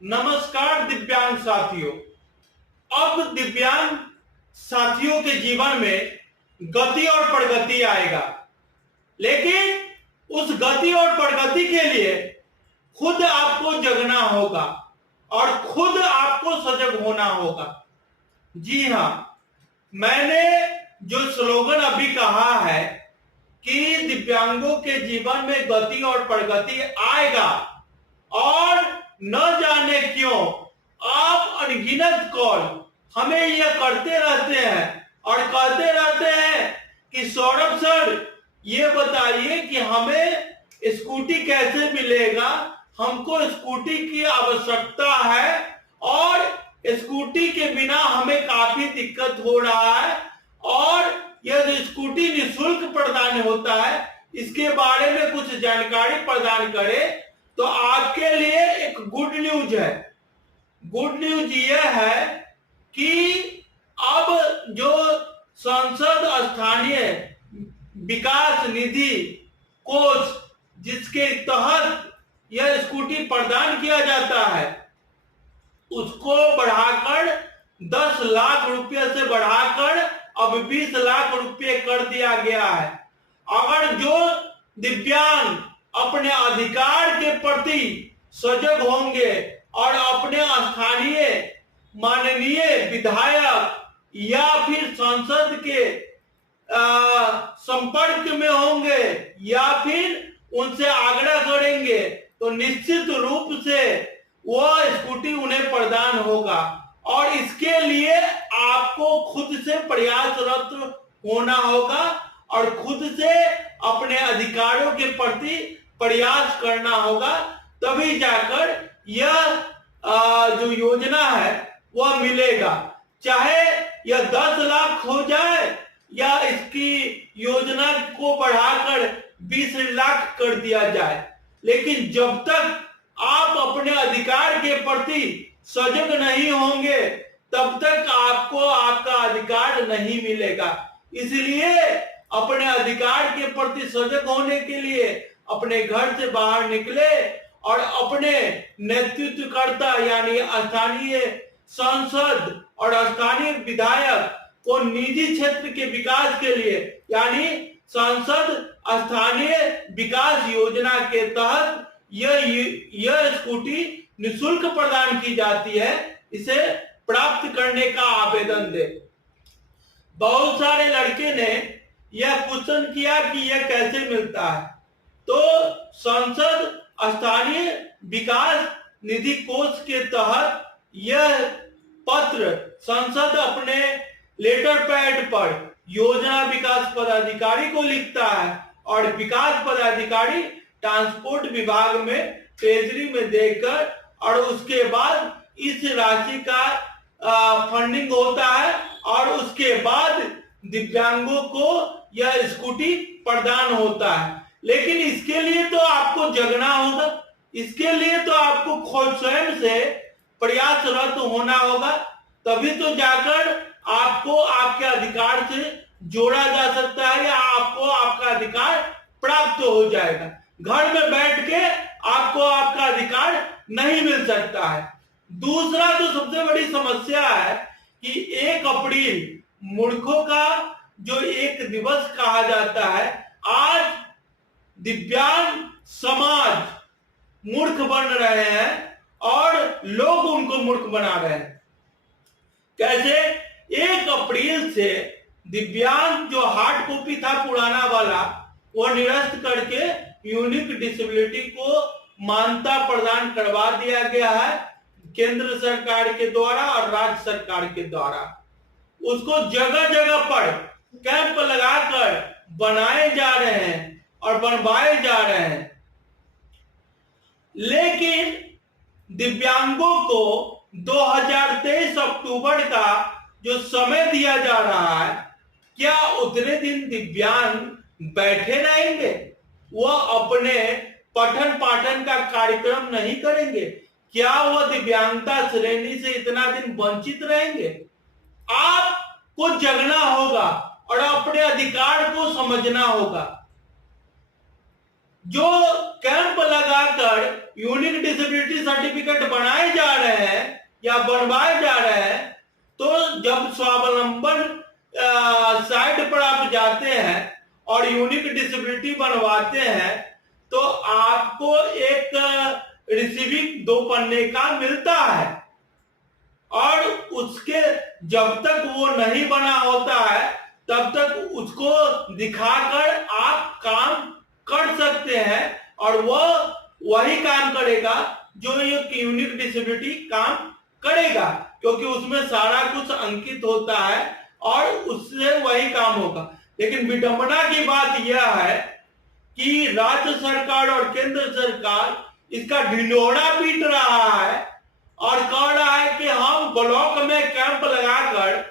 नमस्कार दिव्यांग साथियों। अब दिव्यांग साथियों के जीवन में गति और प्रगति आएगा, लेकिन उस गति और प्रगति के लिए खुद आपको जगना होगा और खुद आपको सजग होना होगा। जी हाँ, मैंने जो स्लोगन अभी कहा है कि दिव्यांगों के जीवन में गति और प्रगति आएगा, और न जाने क्यों आप अनगिनत कॉल हमें यह करते रहते हैं और कहते रहते हैं कि सौरभ सर ये बताइए कि हमें स्कूटी कैसे मिलेगा, हमको स्कूटी की आवश्यकता है और स्कूटी के बिना हमें काफी दिक्कत हो रहा है, और यह जो स्कूटी निःशुल्क प्रदान होता है इसके बारे में कुछ जानकारी प्रदान करें। तो आपके लिए एक गुड न्यूज है। गुड न्यूज यह है कि अब जो संसद स्थानीय विकास निधि कोष जिसके तहत यह स्कूटी प्रदान किया जाता है उसको बढ़ाकर 10 लाख रुपए से बढ़ाकर अब 20 लाख रुपए कर दिया गया है। अगर जो दिव्यांग अपने अधिकार के प्रति सजग होंगे और अपने स्थानीय माननीय विधायक या फिर संसद के संपर्क में होंगे या फिर उनसे आग्रह करेंगे तो निश्चित रूप से वह स्कूटी उन्हें प्रदान होगा। और इसके लिए आपको खुद से प्रयासरत होना होगा और खुद से अपने अधिकारों के प्रति प्रयास करना होगा, तभी जाकर यह जो योजना है वह मिलेगा। चाहे यह 10 लाख हो जाए या इसकी योजना को बढ़ाकर 20 लाख कर दिया जाए, लेकिन जब तक आप अपने अधिकार के प्रति सजग नहीं होंगे तब तक आपको आपका अधिकार नहीं मिलेगा। इसलिए अपने अधिकार के प्रति सजग होने के लिए अपने घर से बाहर निकले और अपने नेतृत्वकर्ता यानी स्थानीय सांसद और स्थानीय विधायक को निजी क्षेत्र के विकास के लिए यानी सांसद स्थानीय विकास योजना के तहत यह स्कूटी निःशुल्क प्रदान की जाती है, इसे प्राप्त करने का आवेदन दे। बहुत सारे लड़के ने यह क्वेश्चन किया कि यह कैसे मिलता है, तो संसद स्थानीय विकास निधि कोष के तहत यह पत्र संसद अपने लेटर पैड पर योजना विकास पदाधिकारी को लिखता है और विकास पदाधिकारी ट्रांसपोर्ट विभाग में ट्रेजरी में देकर और उसके बाद इस राशि का फंडिंग होता है और उसके बाद दिव्यांगों को यह स्कूटी प्रदान होता है। लेकिन इसके लिए तो आपको जगना होगा, इसके लिए तो आपको खुद स्वयं से प्रयासरत होना होगा, तभी तो जाकर आपको आपके अधिकार से जोड़ा जा सकता है या आपको आपका अधिकार प्राप्त हो जाएगा। घर में बैठ के आपको आपका अधिकार नहीं मिल सकता है। दूसरा जो सबसे बड़ी समस्या है कि 1 अप्रैल मूर्खों का जो एक दिवस कहा जाता है, आज दिव्यांग समाज मूर्ख बन रहे हैं और लोग उनको मूर्ख बना रहे हैं। कैसे? 1 अप्रैल से दिव्यांग जो हार्ड कॉपी था पुराना वाला वो निरस्त करके यूनिक डिसेबिलिटी को मान्यता प्रदान करवा दिया गया है केंद्र सरकार के द्वारा और राज्य सरकार के द्वारा। उसको जगह जगह पर कैंप लगाकर बनाए जा रहे हैं और बनवाए जा रहे हैं, लेकिन दिव्यांगों को 2023 अक्टूबर का जो समय दिया जा रहा है, क्या उतने दिन दिव्यांग बैठे रहेंगे? वह अपने पठन पाठन का कार्यक्रम नहीं करेंगे? क्या वह दिव्यांगता श्रेणी से इतना दिन वंचित रहेंगे? आपको जगना होगा और अपने अधिकार को समझना होगा। जो कैंप लगाकर यूनिक डिसेबिलिटी सर्टिफिकेट बनाए जा या बनवाए जा रहे हैं, तो जब स्वावलंबन साइट पर आप जाते हैं और यूनिक डिसेबिलिटी बनवाते हैं, तो आपको एक रिसीविंग 2 पन्ने का मिलता है, और उसके जब तक वो नहीं बना होता है तब तक उसको दिखाकर आप काम कर सकते हैं, और वो वही काम करेगा जो ये यूनिक डिसेबिलिटी काम करेगा, क्योंकि उसमें सारा कुछ अंकित होता है और उससे वही काम होगा। लेकिन विडंबना की बात यह है कि राज्य सरकार और केंद्र सरकार इसका ढिंढोरा पीट रहा है और कह रहा है कि हम ब्लॉक में कैंप लगाकर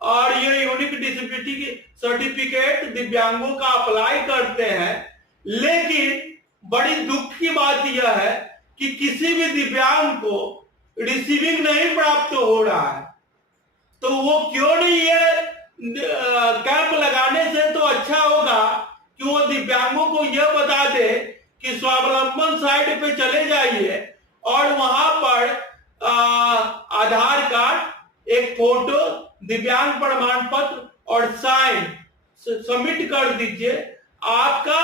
और ये यूनिक डिसेबिलिटी की सर्टिफिकेट दिव्यांगों का अप्लाई करते हैं। लेकिन बड़ी दुख की बात यह है कि किसी भी दिव्यांग को रिसीविंग नहीं प्राप्त हो रहा है। तो वो क्यों नहीं, ये कैंप लगाने से तो अच्छा होगा कि वो दिव्यांगों को यह बता दे कि स्वावलंबन साइट पे चले जाइए और वहां पर आधार कार्ड, एक फोटो, दिव्यांग प्रमाण पत्र और साइन सबमिट कर दीजिए। आपका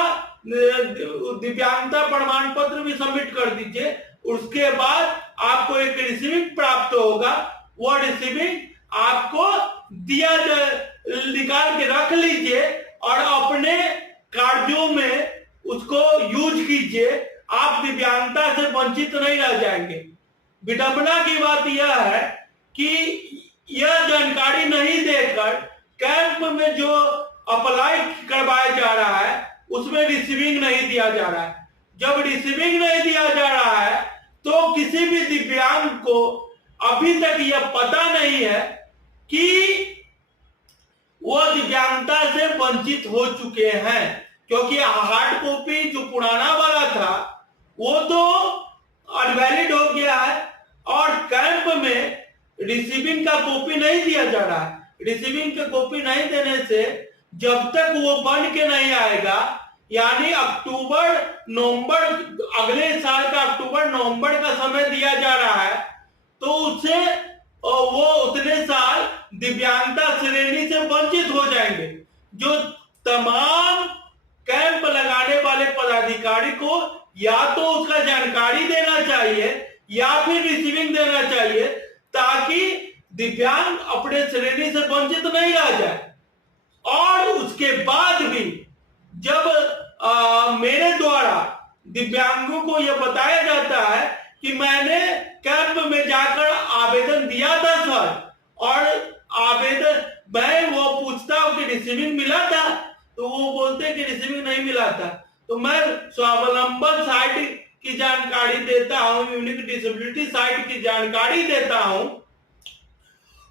दिव्यांगता प्रमाण पत्र भी सबमिट कर दीजिए। उसके बाद आपको एक रिसीविंग प्राप्त होगा। वो रिसीविंग आपको दिया निकाल के रख लीजिए और अपने कार्यों में उसको यूज कीजिए। आप दिव्यांगता से वंचित नहीं रह जाएंगे। विडंबना की बात यह है कि यह जानकारी नहीं देकर कैंप में जो अप्लाई करवाया जा रहा है उसमें रिसीविंग नहीं दिया जा रहा है। जब रिसीविंग नहीं दिया जा रहा है तो किसी भी दिव्यांग को अभी तक यह पता नहीं है कि वो दिव्यांगता से वंचित हो चुके हैं, क्योंकि हार्ड कॉपी जो पुराना वाला था वो तो अनवैलिड हो गया है और कैंप में रिसीविंग का कॉपी नहीं दिया जा रहा है। रिसीविंग का कॉपी नहीं देने से जब तक वो बन के नहीं आएगा, यानी अक्टूबर नवंबर, अगले साल का अक्टूबर नवंबर का समय दिया जा रहा है, तो उससे वो उतने साल दिव्यांगता श्रेणी से वंचित हो जाएंगे। जो तमाम कैंप लगाने वाले पदाधिकारी को या तो उसका जानकारी देना चाहिए या फिर रिसीविंग देना चाहिए, ताकि दिव्यांग अपने श्रेणी से वंचित नहीं रह जाए। और उसके बाद भी जब मेरे द्वारा दिव्यांगों को यह बताया जाता है कि मैंने कैंप में जाकर आवेदन दिया था सर, और आवेदन मैं वो पूछता हूं कि रिसीविंग मिला था, तो वो बोलते हैं कि रिसीविंग नहीं मिला था। तो मैं स्वावलंबन साइट की जानकारी देता हूं, यूनिक डिसेबिलिटी साइट की जानकारी देता हूं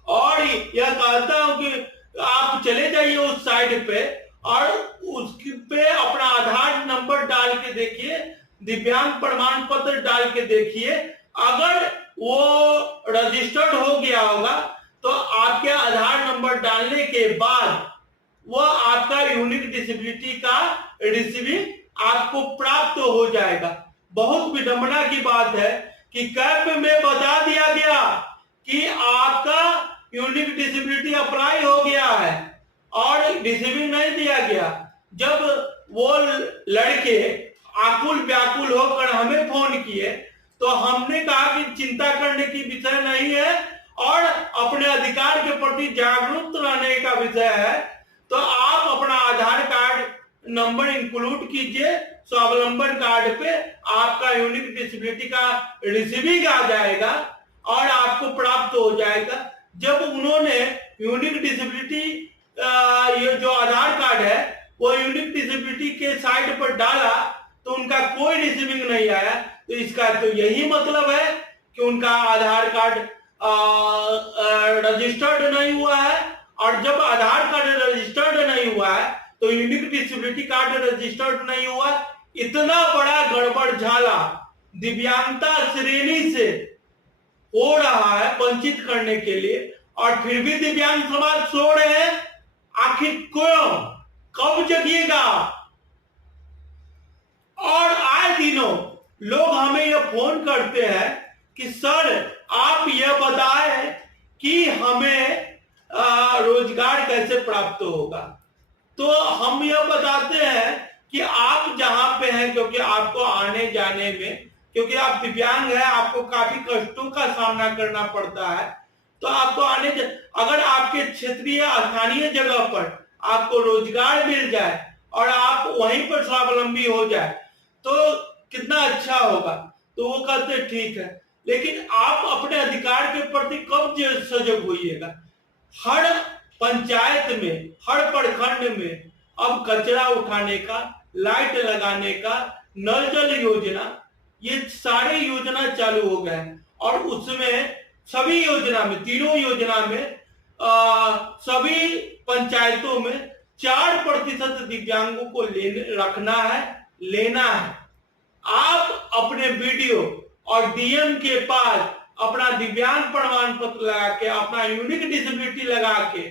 और यह कहता हूं कि आप चले जाइए उस साइट पे और उस पे अपना आधार नंबर डाल के देखिए, दिव्यांग प्रमाण पत्र डाल के देखिए। अगर वो रजिस्टर्ड हो गया होगा तो आपके आधार नंबर डालने के बाद वो आपका यूनिक डिसेबिलिटी का रिसीविंग आपको प्राप्त हो जाएगा। बहुत विडंबना की बात है कि कैंप में बता दिया गया कि आपका यूनिक डिसेबिलिटी अप्लाई हो गया है और रिसीविंग नहीं दिया गया। जब वो लड़के आकुल व्याकुल होकर हमें फोन किए तो हमने कहा कि चिंता करने की विषय नहीं है और अपने अधिकार के प्रति जागरूक रहने का विषय है। तो आप अपना आधार कार्ड नंबर इंक्लूड कीजिए स्वावलंबन कार्ड पे, आपका यूनिक डिसेबिलिटी का रिसीविंग आ जाएगा और आपको प्राप्त हो जाएगा। जब उन्होंने यूनिक डिसेबिलिटी ये जो आधार कार्ड है वो यूनिक डिसेबिलिटी के साइट पर डाला तो उनका कोई रिसीविंग नहीं आया। तो इसका तो यही मतलब है कि उनका आधार कार्ड रजिस्टर्ड नहीं हुआ है, और जब आधार कार्ड रजिस्टर्ड नहीं हुआ है तो यूनिक डिसेबिलिटी कार्ड रजिस्टर्ड नहीं हुआ। इतना बड़ा गड़बड़ झाला दिव्यांगता श्रेणी से हो रहा है वंचित करने के लिए, और फिर भी दिव्यांग समाज सो रहे हैं। आखिर क्यों, कब जगिएगा? और आए दिनों लोग हमें यह फोन करते हैं कि सर आप यह बताएं कि हमें रोजगार कैसे प्राप्त होगा। तो हम यह बताते हैं कि आप जहां पे हैं, क्योंकि आपको आने जाने में, क्योंकि आप दिव्यांग हैं, आपको काफी कष्टों का सामना करना पड़ता है, तो आपको अगर आपके क्षेत्रीय स्थानीय जगह पर आपको रोजगार मिल जाए और आप वहीं पर स्वावलंबी हो जाए तो कितना अच्छा होगा। तो वो कहते ठीक है, लेकिन आप अपने अधिकार के प्रति कब सजग होइएगा। हर पंचायत में, हर प्रखंड में अब कचरा उठाने का, लाइट लगाने का, नल जल योजना, ये सारे योजना चालू हो गए और उसमें सभी योजना में, तीनों योजना में सभी पंचायतों में 4% दिव्यांगों को रखना है, लेना है। आप अपने वीडियो और डीएम के पास अपना दिव्यांग प्रमाण पत्र लगा के, अपना यूनिक डिसेबिलिटी लगा के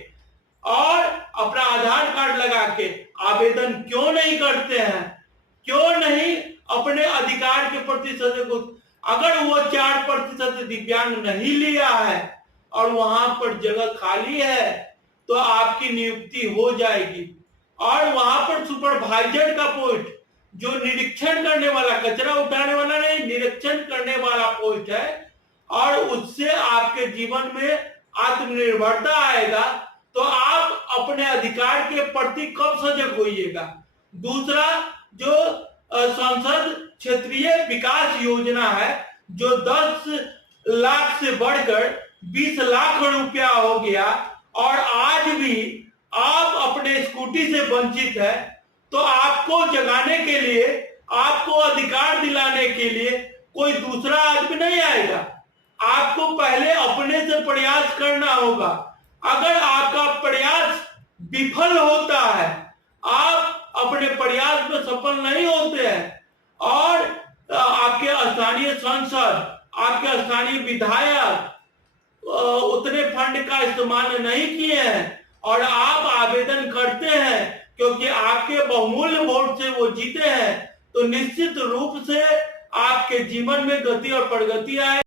और अपना आधार कार्ड लगा के आवेदन क्यों नहीं करते हैं? क्यों नहीं अपने अधिकार के प्रति सजग? अगर वो 4% दिव्यांग नहीं लिया है और वहां पर जगह खाली है तो आपकी नियुक्ति हो जाएगी और वहां पर सुपरवाइजर का पोस्ट, जो निरीक्षण करने वाला, कचरा उठाने वाला नहीं, निरीक्षण करने वाला पोस्ट है, और उससे आपके जीवन में आत्मनिर्भरता आएगा तो आप अपने अधिकार के प्रति कब सजग होइएगा। दूसरा, जो संसद क्षेत्रीय विकास योजना है, जो 10 लाख से बढ़कर 20 लाख रुपया हो गया और आज भी आप अपने स्कूटी से वंचित है, तो आपको जगाने के लिए, आपको अधिकार दिलाने के लिए कोई दूसरा आदमी नहीं आएगा। आपको पहले अपने से प्रयास करना होगा। अगर आपका प्रयास विफल होता है, आप अपने प्रयास में सफल नहीं होते हैं और आपके स्थानीय सांसद, आपके स्थानीय विधायक उतने फंड का इस्तेमाल नहीं किए हैं और आप आवेदन करते हैं क्योंकि आपके बहुमूल्य वोट से वो जीते हैं, तो निश्चित रूप से आपके जीवन में गति और प्रगति आए।